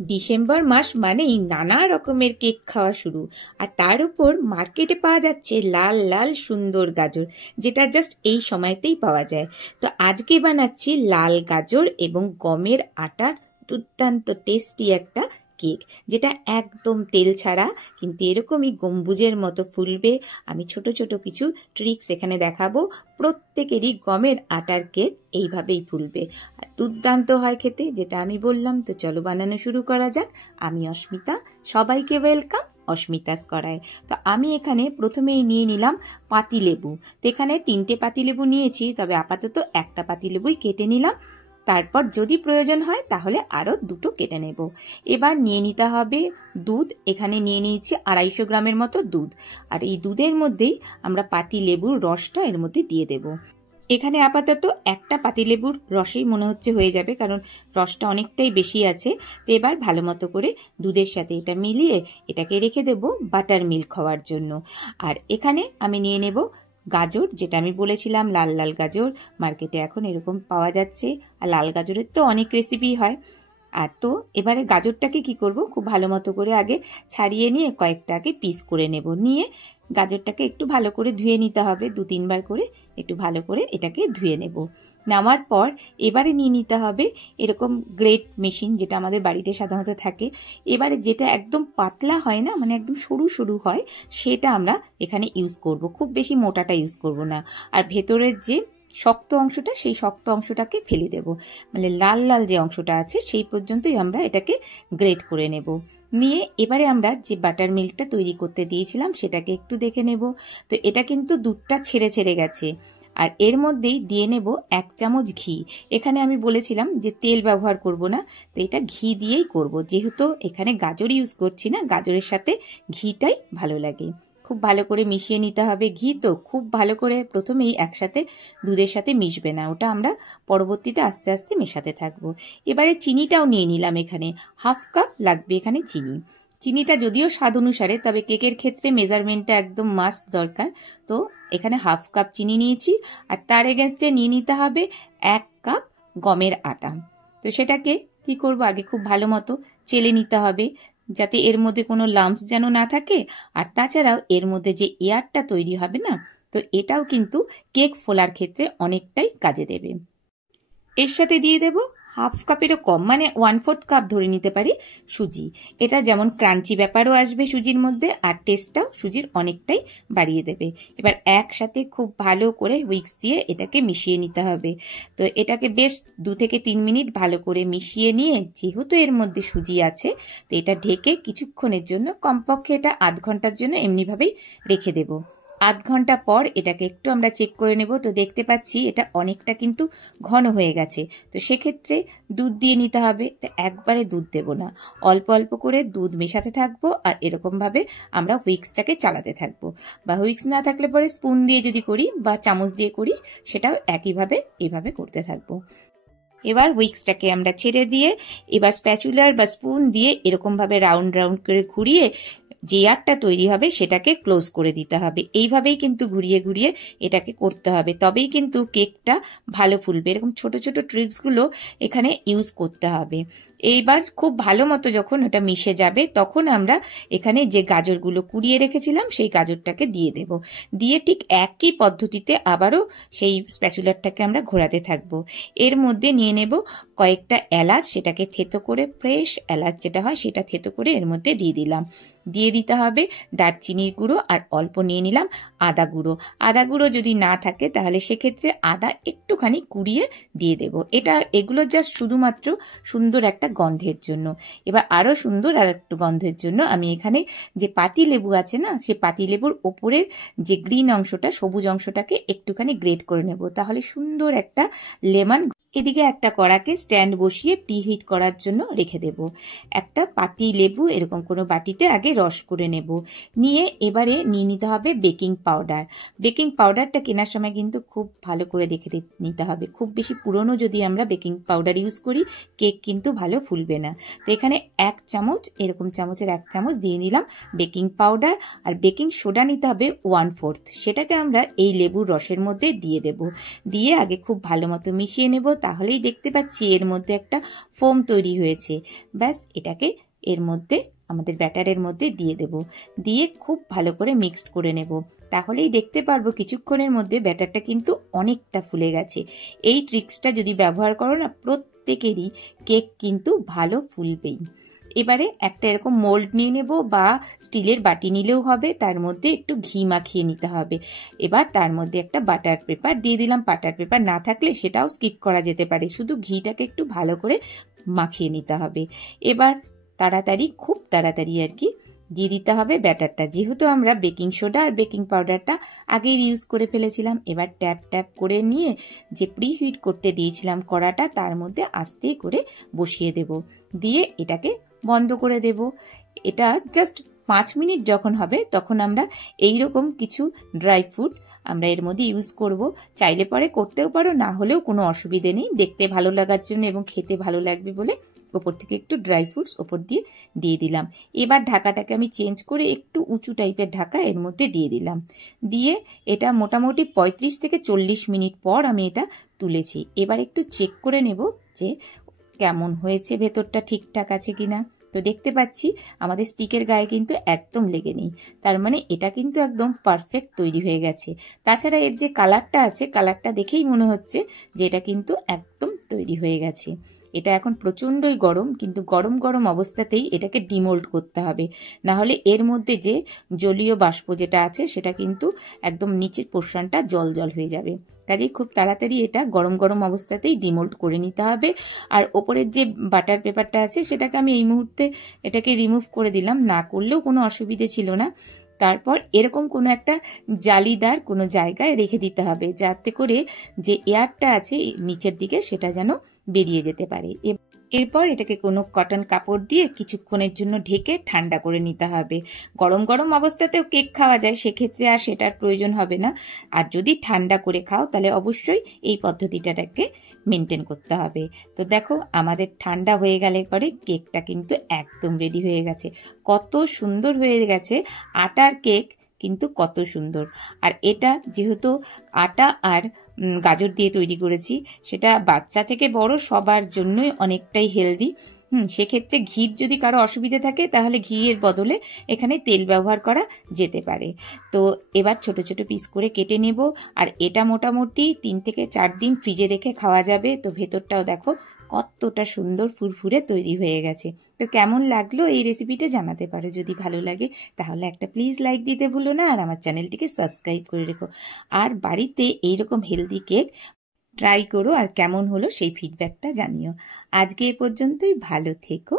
December মাস মানেই নানা রকমের কেক খাওয়া শুরু। আর তার উপর মার্কেটে পাওয়া যাচ্ছে লাল লাল সুন্দর গাজর, যেটা জাস্ট এই সময়তেই পাওয়া যায়। তো আজকে বানাচ্ছি লাল গাজর এবং গমের আটার দুর্দান্ত টেস্টি একটা কেক, যেটা একদম তেল ছাড়া কিন্তু এরকমই গম্বুজের মতো ফুলবে। আমি ছোট ছোট কিছু ট্রিক্স এখানে দেখাবো। প্রত্যেকেরই গমের আটার কেক এইভাবেই ফুলবে আর দুর্দান্ত হয় খেতে, যেটা আমি বললাম। তো চলো বানানো শুরু করা যাক। আমি অস্মিতা, সবাইকে ওয়েলকাম অস্মিতাস করায়। তো আমি এখানে প্রথমেই নিয়ে নিলাম পাতিলেবু। তো এখানে 3টে পাতিলেবু নিয়েছি, তবে আপাতত একটা পাতিলেবুই কেটে নিলাম। তারপর যদি প্রয়োজন হয় তাহলে আরও 2টো কেটে নেব। এবার নিয়ে নিতে হবে দুধ। এখানে নিয়ে নিয়েছি 250 গ্রামের মতো দুধ। আর এই দুধের মধ্যেই আমরা পাতিলেবুর রসটা এর মধ্যে দিয়ে দেব। এখানে আপাতত একটা পাতিলেবুর রসেই মনে হচ্ছে হয়ে যাবে, কারণ রসটা অনেকটাই বেশি আছে। তো এবার ভালো মতো করে দুধের সাথে এটা মিলিয়ে এটাকে রেখে দেব বাটার মিল্ক হওয়ার জন্য। আর এখানে আমি নিয়ে নেব গাজর, যেটা আমি বলেছিলাম লাল লাল গাজর। মার্কেটে এখন এরকম পাওয়া যাচ্ছে, আর লাল গাজরের তো অনেক রেসিপি হয়। আর তো এবারে গাজরটাকে কি করব, খুব ভালো মতো করে আগে ছাড়িয়ে নিয়ে কয়েকটা আগে পিস করে নেব। নিয়ে গাজরটাকে একটু ভালো করে ধুয়ে নিতে হবে, 2-3 বার করে একটু ভালো করে এটাকে ধুয়ে নেব। নেওয়ার পর এবারে নিয়ে নিতে হবে এরকম গ্রেট মেশিন, যেটা আমাদের বাড়িতে সাধারণত থাকে। এবারে যেটা একদম পাতলা হয় না, মানে একদম সরু সরু হয়, সেটা আমরা এখানে ইউজ করব। খুব বেশি মোটাটা ইউজ করব না। আর ভেতরের যে শক্ত অংশটা, সেই শক্ত অংশটাকে ফেলে দেব। মানে লাল লাল যে অংশটা আছে সেই পর্যন্তই আমরা এটাকে গ্রেট করে নেব। নিয়ে এবারে আমরা যে বাটার মিল্কটা তৈরি করতে দিয়েছিলাম সেটাকে একটু দেখে নেব। তো এটা কিন্তু দুধটা ছেড়ে ছেড়ে গেছে। আর এর মধ্যেই দিয়ে নেব 1 চামচ ঘি। এখানে আমি বলেছিলাম যে তেল ব্যবহার করব না, তো এটা ঘি দিয়েই করব, যেহেতু এখানে গাজর ইউজ করছি না, গাজরের সাথে ঘিটাই ভালো লাগে। খুব ভালো করে মিশিয়ে নিতে হবে। ঘি তো খুব ভালো করে প্রথমেই একসাথে দুধের সাথে মিশবে না, ওটা আমরা পরবর্তীতে আস্তে আস্তে মেশাতে থাকবো। এবারে চিনিটাও নিয়ে নিলাম। এখানে 1/2 কাপ লাগবে এখানে চিনি। চিনিটা যদিও স্বাদ অনুসারে, তবে কেকের ক্ষেত্রে মেজারমেন্টটা একদম মাস্ট দরকার। তো এখানে 1/2 কাপ চিনি নিয়েছি। আর তার এগেনস্টে নিয়ে নিতে হবে 1 কাপ গমের আটা। তো সেটাকে কি করব, আগে খুব ভালো মতো চেলে নিতে হবে, যাতে এর মধ্যে কোনো লাম্পস যেন না থাকে। আর তাছাড়াও এর মধ্যে যে এয়ারটা তৈরি হবে না, তো এটাও কিন্তু কেক ফোলার ক্ষেত্রে অনেকটাই কাজে দেবে। এর সাথে দিয়ে দেব 1/2 কাপেরও কম, মানে 1/4 কাপ ধরে নিতে পারি সুজি। এটা যেমন ক্রাঞ্চি ব্যাপারও আসবে সুজির মধ্যে, আর টেস্টটাও সুজির অনেকটাই বাড়িয়ে দেবে। এবার একসাথে খুব ভালো করে হুইস্ক দিয়ে এটাকে মিশিয়ে নিতে হবে। তো এটাকে বেশ 2 থেকে 3 মিনিট ভালো করে মিশিয়ে নিয়ে, যেহেতু এর মধ্যে সুজি আছে, তো এটা ঢেকে কিছুক্ষণের জন্য, কমপক্ষে এটা আধ ঘন্টার জন্য এমনিভাবেই রেখে দেব। আধ ঘন্টা পর এটাকে একটু আমরা চেক করে নেব। তো দেখতে পাচ্ছি এটা অনেকটা কিন্তু ঘন হয়ে গেছে। তো সেক্ষেত্রে দুধ দিয়ে নিতে হবে। তো একবারে দুধ দেব না, অল্প অল্প করে দুধ মেশাতে থাকবো। আর এরকমভাবে আমরা হুইস্কটাকে চালাতে থাকবো। বা হুইস্ক না থাকলে পরে স্পুন দিয়ে যদি করি বা চামচ দিয়ে করি, সেটাও একইভাবে এভাবে করতে থাকবো। এবার হুইস্কটাকে আমরা ছেড়ে দিয়ে এবার স্প্যাচুলার বা স্পুন দিয়ে এরকমভাবে রাউন্ড রাউন্ড করে ঘুরিয়ে যে এয়ারটা তৈরি হবে সেটাকে ক্লোজ করে দিতে হবে। এইভাবেই কিন্তু ঘুরিয়ে ঘুরিয়ে এটাকে করতে হবে, তবেই কিন্তু কেকটা ভালো ফুলবে। এরকম ছোট ছোট ট্রিক্সগুলো এখানে ইউজ করতে হবে। এইবার খুব ভালো মতো যখন ওটা মিশে যাবে, তখন আমরা এখানে যে গাজরগুলো কুড়িয়ে রেখেছিলাম সেই গাজরটাকে দিয়ে দেব। দিয়ে ঠিক একই পদ্ধতিতে আবারও সেই স্প্যাচুলারটাকে আমরা ঘোরাতে থাকবো। এর মধ্যে নিয়ে নেব কয়েকটা এলাচ, সেটাকে থেতো করে, ফ্রেশ এলাচ যেটা হয় সেটা থেতো করে এর মধ্যে দিয়ে দিলাম। দিয়ে দিতে হবে দারচিনির গুঁড়ো, আর অল্প নিয়ে নিলাম আদা গুঁড়ো। আদা গুঁড়ো যদি না থাকে তাহলে সেক্ষেত্রে আদা একটুখানি কুড়িয়ে দিয়ে দেব। এগুলো জাস্ট শুধুমাত্র সুন্দর একটা গন্ধের জন্য। এবার আরও সুন্দর আর একটু গন্ধের জন্য আমি এখানে যে পাতি লেবু আছে না, সে পাতি লেবুর ওপরের যে গ্রিন অংশটা, সবুজ অংশটাকে একটুখানি গ্রেট করে নেব, তাহলে সুন্দর একটা লেমন। এদিকে একটা কড়াকে স্ট্যান্ড বসিয়ে প্রিহিট করার জন্য রেখে দেব। একটা পাতি লেবু এরকম কোনো বাটিতে আগে রস করে নেব। নিয়ে এবারে নিয়ে নিতে হবে বেকিং পাউডার। বেকিং পাউডারটা কেনার সময় কিন্তু খুব ভালো করে দেখে নিতে হবে। খুব বেশি পুরনো যদি আমরা বেকিং পাউডার ইউজ করি, কেক কিন্তু ভালো ফুলবে না। তো এখানে 1 চামচ, এরকম চামচের 1 চামচ দিয়ে নিলাম বেকিং পাউডার। আর বেকিং সোডা নিতে হবে 1/4, সেটাকে আমরা এই লেবুর রসের মধ্যে দিয়ে দেব। দিয়ে আগে খুব ভালো মতো মিশিয়ে নেব। তাহলেই দেখতে পাচ্ছি এর মধ্যে একটা ফোম তৈরি হয়েছে। ব্যাস এটাকে এর মধ্যে আমাদের ব্যাটারের মধ্যে দিয়ে দেব, দিয়ে খুব ভালো করে মিক্সড করে নেব। তাহলেই দেখতে পারবো কিছুক্ষণের মধ্যে ব্যাটারটা কিন্তু অনেকটা ফুলে গেছে। এই ট্রিক্সটা যদি ব্যবহার করো না, প্রত্যেকেরই কেক কিন্তু ভালো ফুলবেই। এবারে একটা এরকম মোল্ড নিয়ে নেব বা স্টিলের বাটি নিলেও হবে, তার মধ্যে একটু ঘি মাখিয়ে নিতে হবে। এবার তার মধ্যে একটা বাটার পেপার দিয়ে দিলাম। বাটার পেপার না থাকলে সেটাও স্কিপ করা যেতে পারে, শুধু ঘিটাকে একটু ভালো করে মাখিয়ে নিতে হবে। এবার তাড়াতাড়ি, খুব তাড়াতাড়ি আর কি দিয়ে দিতে হবে ব্যাটারটা, যেহেতু আমরা বেকিং সোডা আর বেকিং পাউডারটা আগেই ইউজ করে ফেলেছিলাম। এবার ট্যাপ ট্যাপ করে নিয়ে যে প্রিহিট করতে দিয়েছিলাম কড়াটা, তার মধ্যে আস্তে করে বসিয়ে দেব, দিয়ে এটাকে বন্ধ করে দেব। এটা জাস্ট 5 মিনিট যখন হবে তখন আমরা এইরকম কিছু ড্রাই ফ্রুট আমরা এর মধ্যে ইউজ করব। চাইলে পরে করতেও পারো, না হলেও কোনো অসুবিধে নেই, দেখতে ভালো লাগার জন্য এবং খেতে ভালো লাগবে বলে ওপর থেকে একটু ড্রাই ফ্রুটস ওপর দিয়ে দিলাম। এবার ঢাকাটাকে আমি চেঞ্জ করে একটু উঁচু টাইপের ঢাকা এর মধ্যে দিয়ে দিলাম। দিয়ে এটা মোটামুটি 35 থেকে 40 মিনিট পর আমি এটা তুলেছি। এবার একটু চেক করে নেব যে কেমন হয়েছে, ভেতরটা ঠিকঠাক আছে কিনা। তো দেখতে পাচ্ছি আমাদের স্টিকের গায়ে কিন্তু একদম লেগে নেই, তার মানে এটা কিন্তু একদম পারফেক্ট তৈরি হয়ে গেছে। তাছাড়া এর যে কালারটা আছে, কালারটা দেখেই মনে হচ্ছে যে এটা কিন্তু একদম তৈরি হয়ে গেছে। এটা এখন প্রচণ্ডই গরম, কিন্তু গরম গরম অবস্থাতেই এটাকে ডিমোল্ড করতে হবে, না হলে এর মধ্যে যে জলীয় বাষ্প যেটা আছে সেটা কিন্তু একদম নিচের পোর্শনটা জল জল হয়ে যাবে। কাজেই খুব তাড়াতাড়ি এটা গরম গরম অবস্থাতেই ডিমোল্ড করে নিতে হবে। আর ওপরের যে বাটার পেপারটা আছে সেটাকে আমি এই মুহূর্তে এটাকে রিমুভ করে দিলাম, না করলেও কোনো অসুবিধে ছিল না। তারপর এরকম কোনো একটা জালিদার কোনো জায়গায় রেখে দিতে হবে, যাতে করে যে এয়ারটা আছে নিচের দিকে সেটা যেন বেরিয়ে যেতে পারে। এরপর এটাকে কোনো কটন কাপড় দিয়ে কিছুক্ষণের জন্য ঢেকে ঠান্ডা করে নিতে হবে। গরম গরম অবস্থাতেও কেক খাওয়া যায়, সেক্ষেত্রে আর সেটার প্রয়োজন হবে না। আর যদি ঠান্ডা করে খাও তাহলে অবশ্যই এই পদ্ধতিটাকে মেনটেন করতে হবে। তো দেখো আমাদের ঠান্ডা হয়ে গেলে পরে কেকটা কিন্তু একদম রেডি হয়ে গেছে। কত সুন্দর হয়ে গেছে, আটার কেক কিন্তু কত সুন্দর। আর এটা যেহেতু আটা আর গাজর দিয়ে তৈরি করেছি, সেটা বাচ্চা থেকে বড় সবার জন্যই অনেকটাই হেলদি। সেক্ষেত্রে ঘির যদি কারো অসুবিধে থাকে তাহলে ঘিয়ের বদলে এখানে তেল ব্যবহার করা যেতে পারে। তো এবার ছোট ছোট পিস করে কেটে নেব। আর এটা মোটামুটি 3 থেকে 4 দিন ফ্রিজে রেখে খাওয়া যাবে। তো ভেতরটাও দেখো কতটা সুন্দর ফুরফুরে তৈরি হয়ে গেছে। তো কেমন লাগলো এই রেসিপিটা জানাতে পারো। যদি ভালো লাগে তাহলে একটা প্লিজ লাইক দিতে ভুলো না, আর আমার চ্যানেলটিকে সাবস্ক্রাইব করে রেখো। আর বাড়িতে এইরকম হেলদি কেক ট্রাই করো, আর কেমন হলো সেই ফিডব্যাকটা জানিও। আজকে এ পর্যন্তই, ভালো থেকো।